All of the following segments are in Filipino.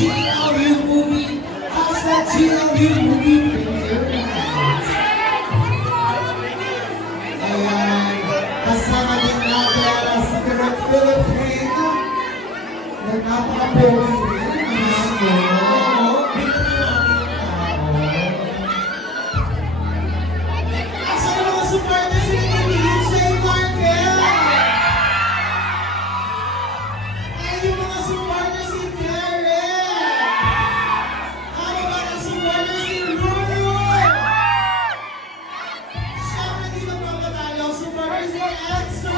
GLU movie. How's that GLU movie premiere? Ayan, kasama din natin si Direk Philip King na napaka-pogi rin. Asa yung mga supporters ni DJ Markel? Ay, yung mga supporters ni Derek? Ano ba ang supporters ni Ruru? Siyempre di magpapatalo ang supporters ni Enzo!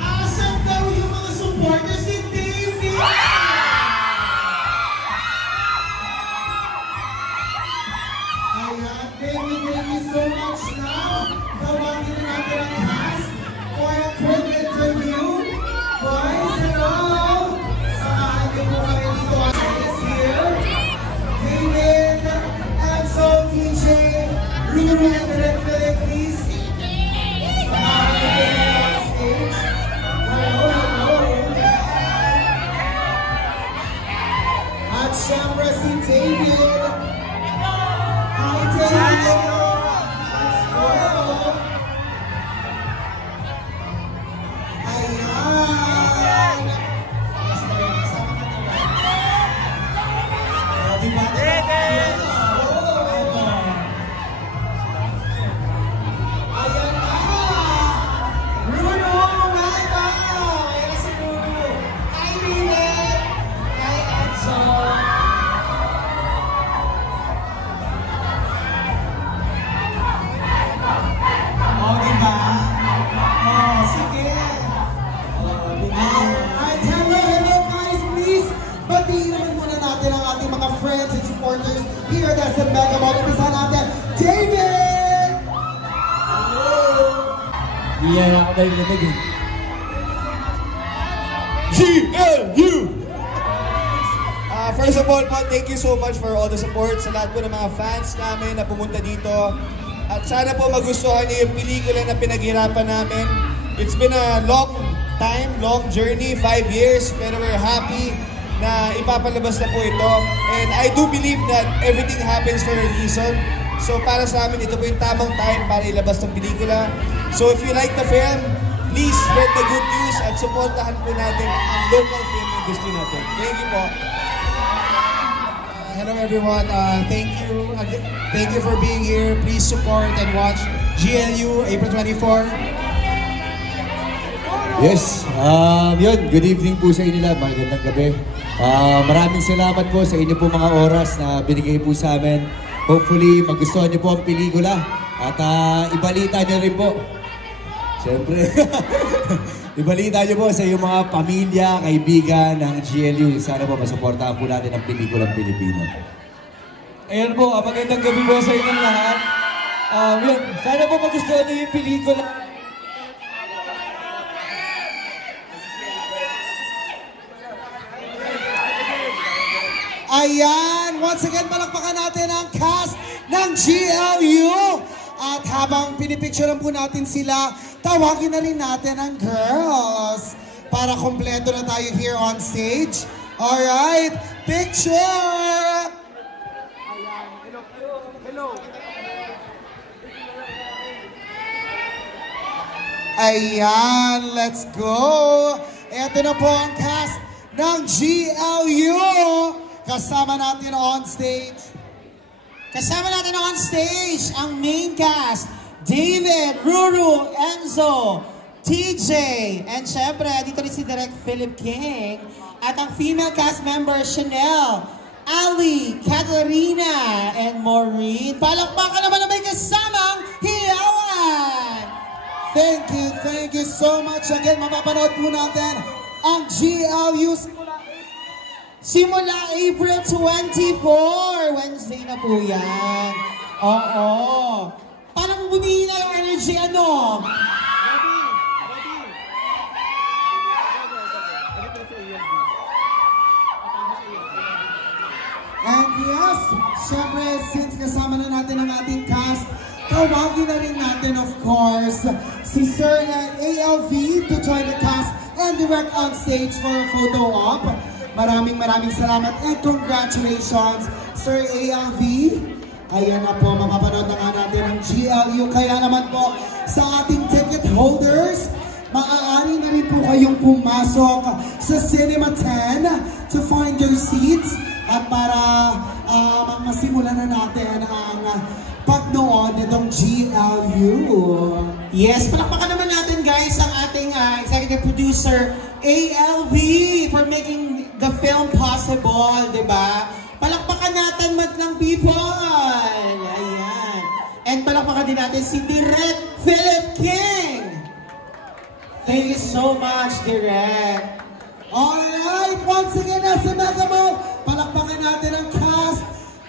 Asan daw yung mga supporters ni Davey? Ayan, Davey, thank you so much now. Tawagin na natin ang cast for a quick interview. Boys, hello! Samahan niyo po kami dito. Is here. David, Enzo, TJ, Ruru, and Direk Philip, please. Samahan niyo po kami on stage. Hello, hello. At syempre si David. Hi, David. Let's go. Ayan. Diba? Ayan na. Ruru, welcome. Ayan si Ruru. Hi, David. Hi, Enzo. Oh, diba? Oh, sige. Alright, hello guys, please. Batiin naman muna natin ang ating mga friends and supporters here at SM Mega Mall. Umpisa natin, David! Hello! Iyan ako na yung lamig eh. GLU! First of all po, thank you so much for all the support sa lahat po ng mga fans namin na pumunta dito. At sana po magustuhan niyo yung pelikula na pinaghirapan namin. It's been a long time, long journey, 5 years, pero we're happy na ipapalabas na po ito. And I do believe that everything happens for a reason. So para sa amin, ito po yung tamang time para ilabas ng pelikula. So if you like the film, please spread the good news at supportahan po natin ang local film industry natin. Thank you po. Hello everyone, thank you for being here. Please support and watch GLU April 24. Yes, yun, good evening po sa inyo lahat, magandang gabi. Maraming salamat po sa inyo po mga oras na binigay po sa amin. Hopefully, magustuhan niyo po ang pelikula at ibalita niyo rin po. Siyempre, ibalita niyo po sa iyong mga pamilya, kaibigan ng GLU. Sana po masuportahan po natin ang pelikulang Pilipino. Ayan po, magandang gabi po sa inyong lahat. Yun, sana po magustuhan niyo yung pelikula. Ayan! Once again, palakpakan natin ang cast ng GLU. At habang pinipicturean po natin sila, tawagin na rin natin ang girls para kompleto na tayo here on stage. Alright, picture! Ayan, let's go! Ito na po ang cast ng GLU. Kasama natin on stage. Kasama natin on stage ang main cast. David, Ruru, Enzo, TJ, and syempre, dito rin si Direk Philip King. At ang female cast members, Chanel, Ali, Katarina, and Maureen. Palakpakan naman na may kasamang hiyawan! Thank you so much. Again, mapapanood po natin ang GLU simula April 24. Wednesday na po yan. Oo. Parang bumihina yung energy, ano? And yes, syempre, since kasama na natin ang ating cast, tatawagin na rin natin, of course, si Sir ALV to join the cast and direct on stage for a photo op. Maraming salamat and congratulations, Sir ALV. Ayan na po, mapapanood na nga natin ang GLU. Kaya naman po, sa ating ticket holders, maaari na rin po kayong pumasok sa Cinema 10 to find your seats at para masimulan na natin ang pagnood nitong GLU. Yes, palakpakan naman natin guys ang ating executive producer ALV for making the film possible, di ba? Palakpakan natin Madlang people! Ayan. And palakpakan din natin si Direk Philip King! Thank you so much, Direk! Alright, once again, nasa Megamall, palakpakan natin ang cast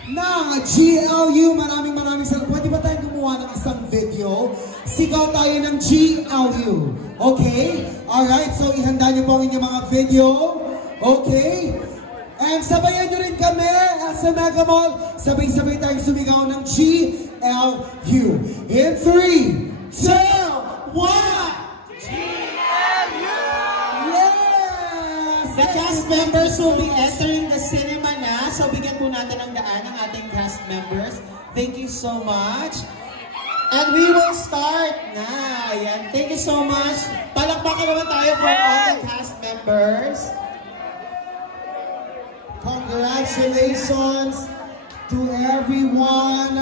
ng GLU. Maraming salamat. Pwede ba tayong gumawa ng isang video? Sigaw tayo ng GLU. Okay? Alright, so ihanda niyo po ang inyong mga video. Okay? And sabayan nyo rin kami sa Megamall. Sabay-sabay tayong sumigaw ng GLU. In 3, 2, 1! The cast members will be entering the cinema na. So bigyan po natin ang daan ng ating cast members. Thank you so much. And we will start na. Ayan. Thank you so much. Palakpakan naman tayo for all the cast members. Congratulations to everyone.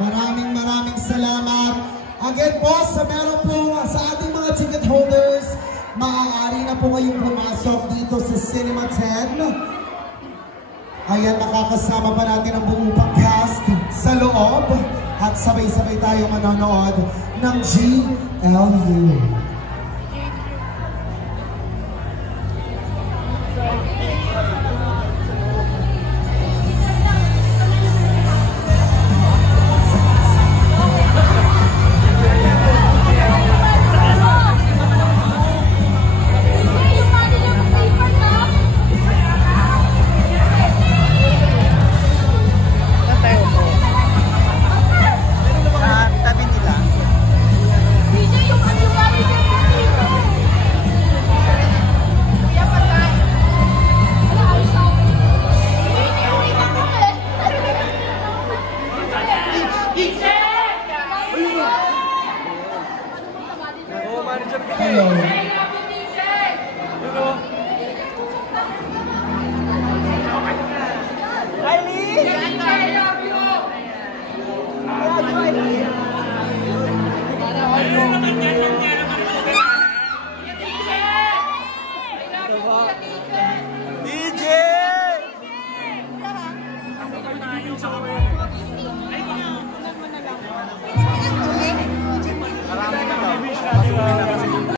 Maraming salamat. Again po, meron po sa ating mga ticket holders, maaari na po kayong pumasok dito sa Cinema 10. Ayan, makakasama pa natin ang buong cast sa loob at sabay-sabay tayo manonood ng GLU.